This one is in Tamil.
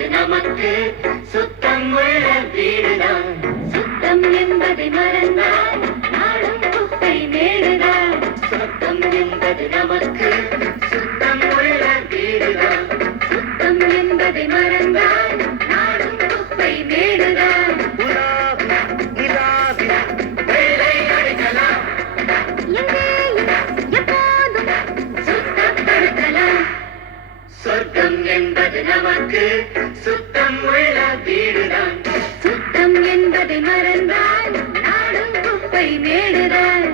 என்பது நமக்கு சுத்தம் உள்ள வீடுதான். சுத்தம் என்பதை மறந்தால் நாடும் குப்பை மேடுதான். சுத்தம் என்பது நமக்கு சுத்தம் உள்ள வீடுதான். சுத்தம் என்பதை மறந்தால் நாடும் குப்பை மேடுதான். வெள்ளை அடிக்கலாம், எப்போதும் சுத்தப்படுத்தலாம். சொர்க்கம் என்பது நமக்கு சுத்தம் உள்ள வீடுதான். சுத்தம் என்பதை மறந்தால் நாடும் குப்பை மேடுதான்.